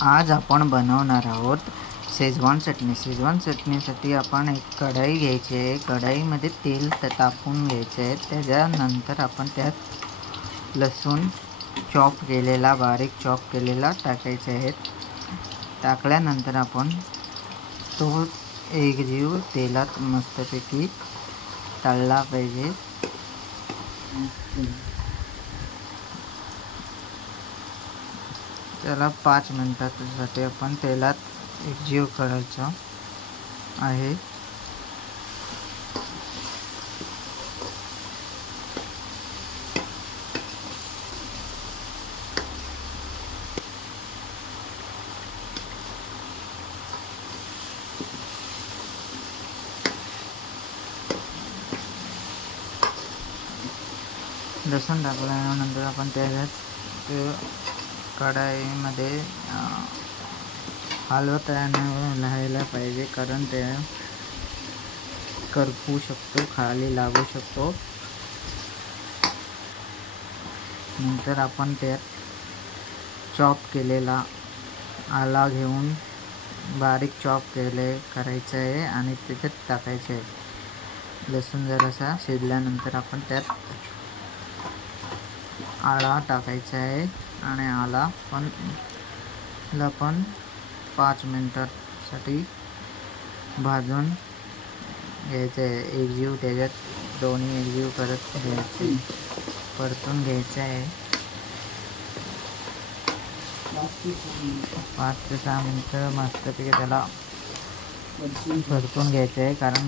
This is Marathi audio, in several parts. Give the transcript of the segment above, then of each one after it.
आज आपण बनवणार आहोत शेजवान चटणी। शेजवान चटणीसाठी आपण एक कढई घ्यायची आहे। कढईमध्ये तेल तापवून घ्यायचे आहे। त्याच्यानंतर आपण त्यात लसूण चॉप केलेला, बारीक चॉप केलेला टाकायचे आहे। टाकल्यानंतर आपण तो एकजीव तेलात मस्तपैकी तळला पाहिजे। त्याला 5 मिनिटांसाठी आपण तेलात एकजीव करायचा आहे। लसूण टाकल्यानंतर आपण त्याच्यात कढईमध्ये हलवत राहायला पाहिजे, कारण ते करपू शकतो, खाली लागू शकतो। नंतर आपण त्यात चॉप केलेला आला घेऊन बारीक चॉप करायचं आहे आणि त्याच्यात टाकायचे आहे। लसूण जरासा शिजल्यानंतर आपण त्यात आला टाकायचा आहे आणि आला पण 5 मिनिटांसाठी भाजून घ्यायचं आहे। एकजीव त्याच्यात दोन्ही एकजीव करत घ्यायचे, परतून घ्यायचं आहे। 5 ते 6 मिनिटं मस्तपैकी त्याला परतून घ्यायचं आहे, कारण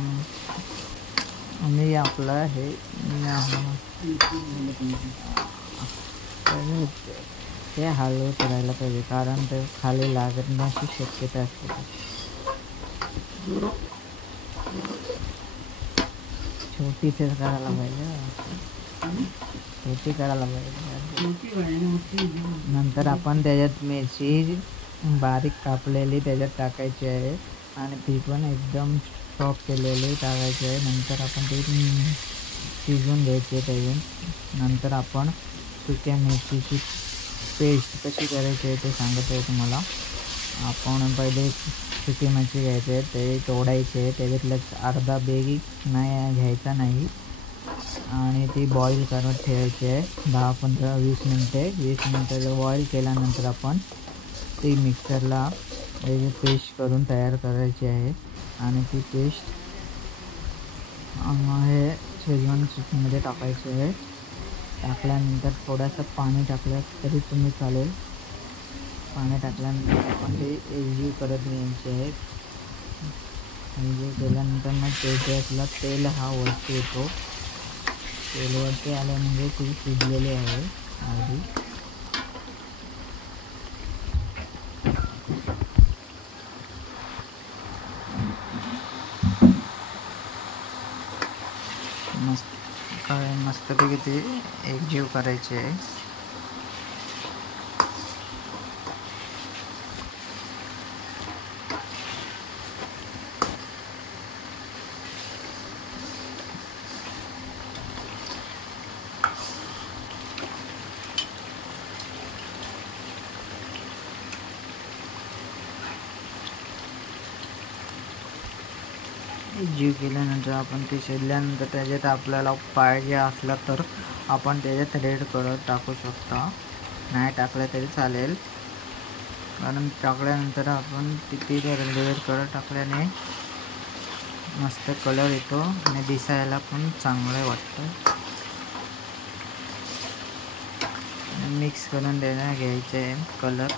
मी आपलं हे ते हलवत राहायला पाहिजे, कारण ते खाली लागण्याची शक्यता असते। छोटी करायला पाहिजे, छोटी करायला पाहिजे। नंतर आपण त्याच्यात मिरची बारीक कापलेली त्याच्यात टाकायची आहे आणि ती पण एकदम चॉप केलेली टाकायची आहे। नंतर आपण ते शिजवून घ्यायचे त्याच्यात। नंतर आपण सुक्या मिरचीची पेस्ट कशी करायची आहे ते सांगत आहे तुम्हाला। आपण पहिले सुकी मिरची घ्यायची आहे, ते तोडायचे आहे, त्याच्यातलं अर्धा बेगी नाही घ्यायचा नाही आणि ती बॉईल करत ठेवायची आहे 10-15-20 मिनिटे। 20 मिनिटं बॉईल केल्यानंतर आपण ती मिक्सरला पेस्ट करून तयार करायची आहे आणि ती पेस्ट हे शेजवान चटणीमध्ये टाकायची आहे। टाकल्यानंतर थोडंसं पाणी टाकलं तरी तुम्ही चालेल। पाणी टाकल्यानंतर आपण ते एकजीव करत घ्यायचे आहे। एकजीव केल्यानंतर मग त्याच्यातला तेल हा वरती येतो। तेल वरती आलं म्हणजे ती शिजलेली आहे आधी। मस्तपैकी ते एकजीव करायचे आहे। एकजीव केल्यानंतर आपण ते शिजल्यानंतर त्याच्यात आपल्याला पाहिजे असला तर आपण त्याच्यात रेड कलर टाकू शकता, नाही टाकलं तरी चालेल, कारण टाकल्यानंतर आपण तिथे रेड कलर टाकल्याने मस्त कलर येतो आणि दिसायला पण चांगलं वाटतं। मिक्स करून घ्यायचे आहे कलर।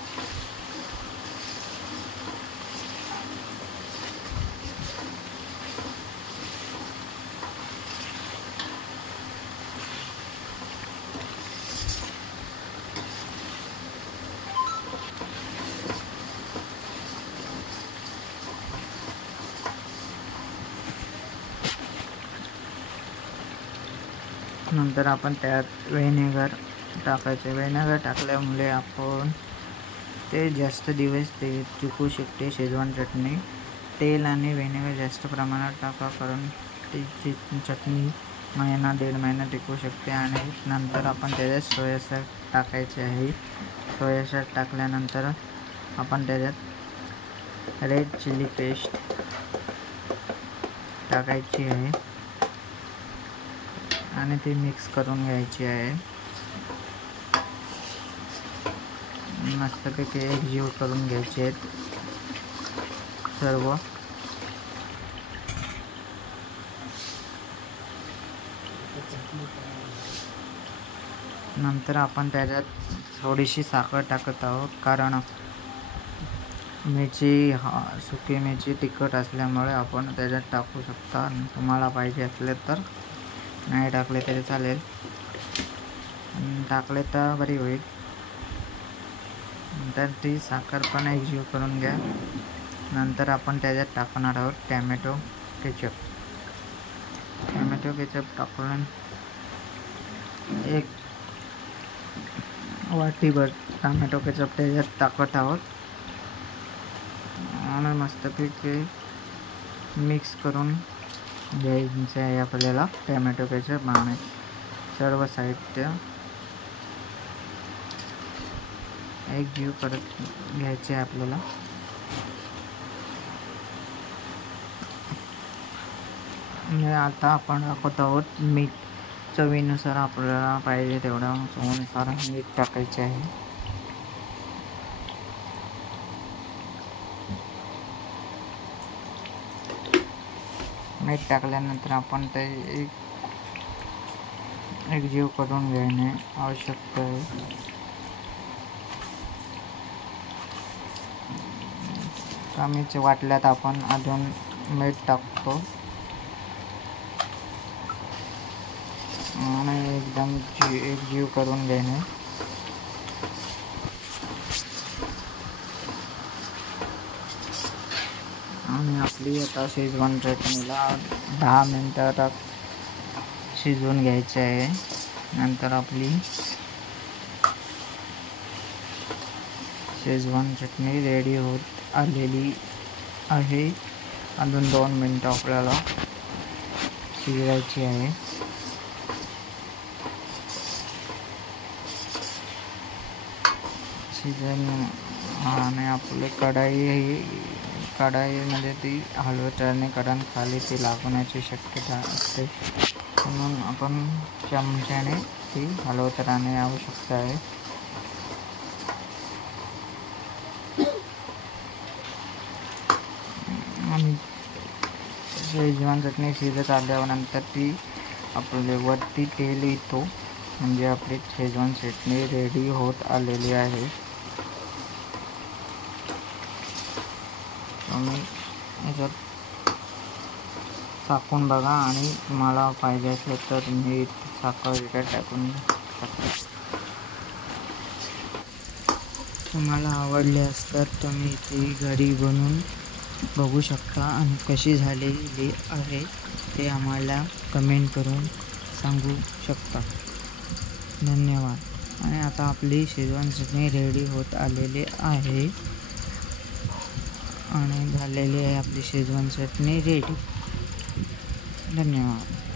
नंतर आपण त्यात व्हिनेगर टाकायचे। व्हिनेगर टाकल्यामुळे आपण ते जास्त दिवस ते टिकू शकते शेजवान चटणी। तेल आणि व्हिनेगर जास्त प्रमाणात टाका, कारण ती चटणी महिना 1.5 महिना टिकू शकते। आणि नंतर आपण त्याच्यात सोया सॉस टाकायचे आहे। सोया सॉस टाकल्यानंतर आपण त्याच्यात रेड चिली पेस्ट टाकायची आहे आणि ती मिक्स करून घ्यायची आहे. मस्तपैकी एकजीव करून घ्यायचे आहेत सर्व. नंतर आपण त्याच्यात थोडीशी साखर टाकत आहोत, कारण मिरची सुकी मिरची तिखट असल्यामुळे आपण त्याच्यात टाकू शकता. तुम्हाला पाहिजे असले तर, नाही टाकले तरी चालेल, टाकले तर बरी होईल. नंतर ती साखर पण एकजीव करून घ्या. नंतर आपण त्याच्यात टाकणार आहोत टॅमॅटो केचप. टॅमॅटो केचप टाकून एक वाटीभर टॅमॅटो केचप त्याच्यात टाकत आहोत आणि मस्तपैकी मिक्स करून घ्यायचं आहे आपल्याला. टॅमॅटो केचप आणि सर्व साहित्य एकजीव करत घ्यायचे आहे आपल्याला. आणि आता आपण टाकत आहोत मीठ. चवीनुसार आपल्याला पाहिजे तेवढं चवीनुसार मीठ टाकायचे आहे. मीठ टाकल्यानंतर आपण ते एकजीव करून घेणे आवश्यक आहे. कमीच वाटल्यात आपण अजून मीठ टाकतो आणि एकदम एकजीव करून घेणे. आणि आपली आता शेजवान चटणीला 10 मिनिटात शिजवून घ्यायचे आहे. नंतर आपली शेजवान चटणी रेडी होत आलेली आहे. अजून 2 मिनिटं आपल्याला शिजवायची आहे. आणि आपली कढाईमध्ये ती हलवताना कारण खाली ती लागण्याची शक्यता असते, म्हणून आपण चमच्याने ती हलवत राहणे आवश्यक आहे. आणि शेजवान चटणी शिजत आल्यानंतर ती आपल्या वरती तेल येतो, म्हणजे आपली शेजवान चटणी रेडी होत आलेली आहे. तुम्ही याच्यात टाकून बघा आणि तुम्हाला पाहिजे असलं तर मीठ साखर वगैरे टाकून टाका. तुम्हाला आवडले असतात तुम्ही ती घरी बनवून बघू शकता आणि कशी झालेली आहे ते आम्हाला कमेंट करून सांगू शकता. धन्यवाद. आणि आता आपली शेजवान चटणी रेडी होत आलेली आहे आणि झालेली आहे आपली शेजवान चटणी रेडी. धन्यवाद.